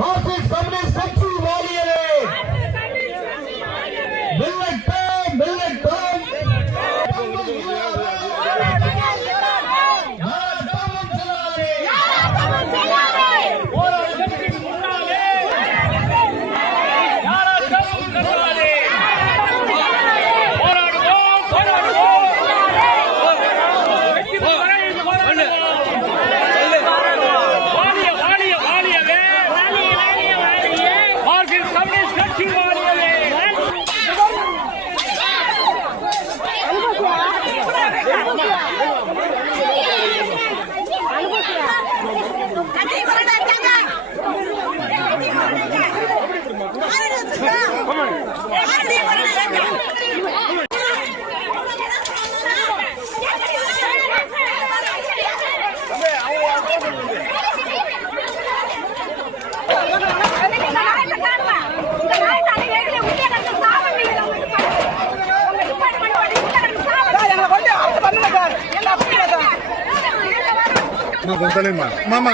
Marxist communist Mamá, contale más. Mamá,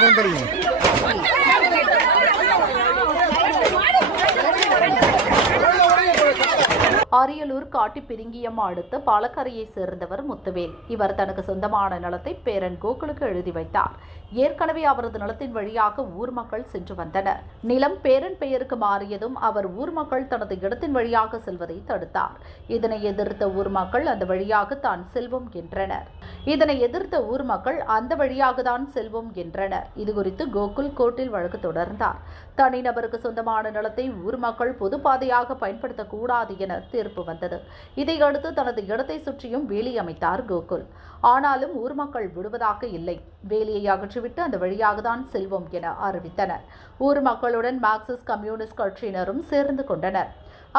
Ariyalur காட்டிப்பிரிங்கியம்மா அடுத்த பாலக்கரையை சேர்ந்தவர் முத்துவேல். இவர் தனக்கு சொந்தமான நிலத்தை பேரன் கோகுலுக்கு எழுதி வைத்தார். ஏற்கனவே அவரது நிலத்தின் வழியாக ஊர் மக்கள் சென்று வந்தனர். நிலம் பேரன் பெயருக்கு மாறியதும் அவர் ஊர் மக்கள் தனது இடத்தின் வழியாக செல்வதை தடுத்தார். இதனை எதிர்த்த ஊர் மக்கள் அந்த வழியாக தான் செல்வோம் என்றனர். இதனை எதிர்த்த ஊர் மக்கள் அந்த வழியாக தான் செல்வோம் என்றனர். இதுகுறித்து கோகுல் கோர்ட்டில் வழக்கு தொடர்ந்தார். தனிநபருக்கு சொந்தமான நிலத்தை ஊர் மக்கள் பொதுப்பாதையாக பயன்படுத்தக்கூடாது என தீர்ப்பு வந்தது. இதையடுத்து தனது இடத்தை சுற்றியும் வேலி அமைத்தார் கோகுல். ஆனாலும் ஊர் மக்கள் விடுவதாக இல்லை. வேலியை அகற்றிவிட்டு அந்த வழியாக தான் செல்வோம் என அறிவித்தனர். ஊர் மக்களுடன் மார்க்சிஸ்ட் கம்யூனிஸ்ட் கட்சியினரும் சேர்ந்து கொண்டனர்.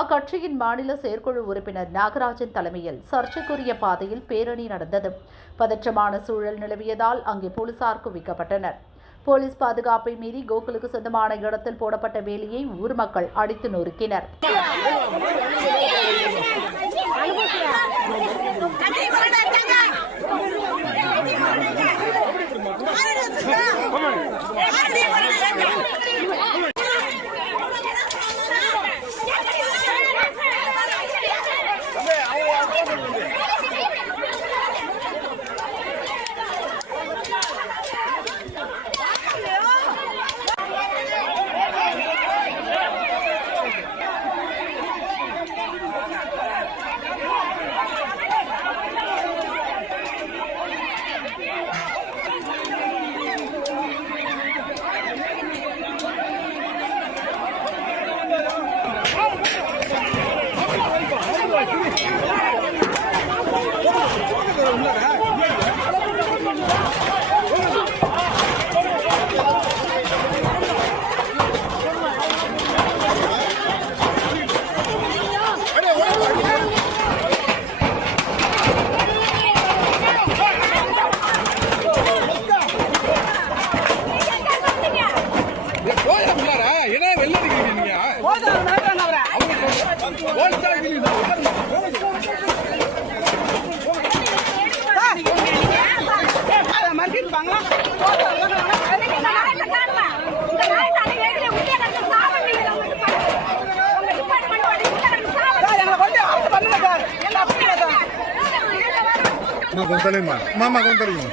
அக்கட்சியின் மாநில செயற்குழு உறுப்பினர் நாகராஜன் தலைமையில் சர்ச்சைக்குரிய பாதையில் பேரணி நடந்தது பதற்றமான சூழல் நிலவியதால் அங்கே போலீசார் குவிக்கப்பட்டனர். போலீஸ் பாதுகாப்பை மீறி கோகுலுக்கு சொந்தமான இடத்தில் போடப்பட்ட வேலியை ஊர் மக்கள் அடித்து நொறுக்கினர். look, இருப்பாங்களா மாமா கொந்தளிமா மாமா கொந்தளிமா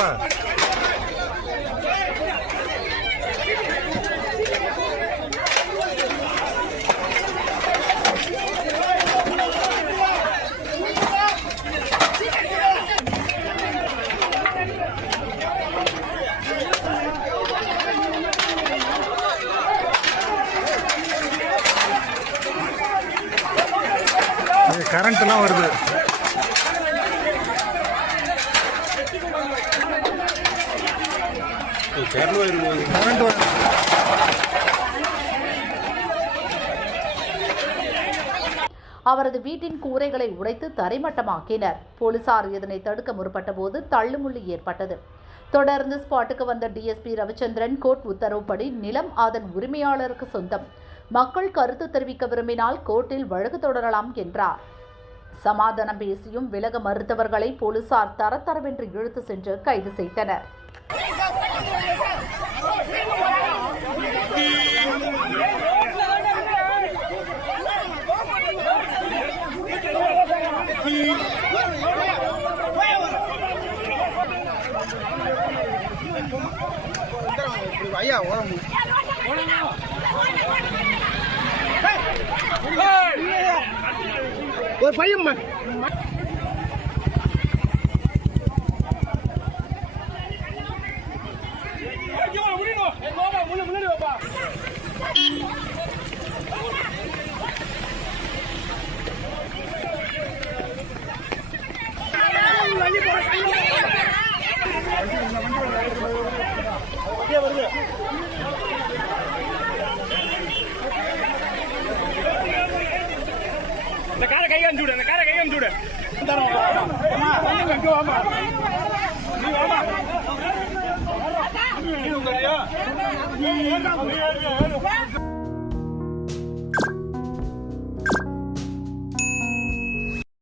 அப்ப கரண்ட்லாம் வருது. அவரது வீட்டின் கூரைகளை உடைத்து தரைமட்டமாக்கினர். போலீசார் இதனை தடுக்க முற்பட்டபோது தள்ளுமுள்ளு ஏற்பட்டது. தொடர்ந்து ஸ்பாட்டுக்கு வந்த டிஎஸ்பி ரவிச்சந்திரன் கோர்ட் உத்தரவுப்படி நிலம் அதன் உரிமையாளருக்கு சொந்தம். மக்கள் கருத்து தெரிவிக்க விரும்பினால் கோர்ட்டில் வழக்கு தொடரலாம் என்றார். சமாதானம் பேசியும் விலக மறுத்தவர்களை போலீசார் தரத்தரவென்று இழுத்து சென்று கைது செய்தனர். ஒரு பையன் நீ வாமா.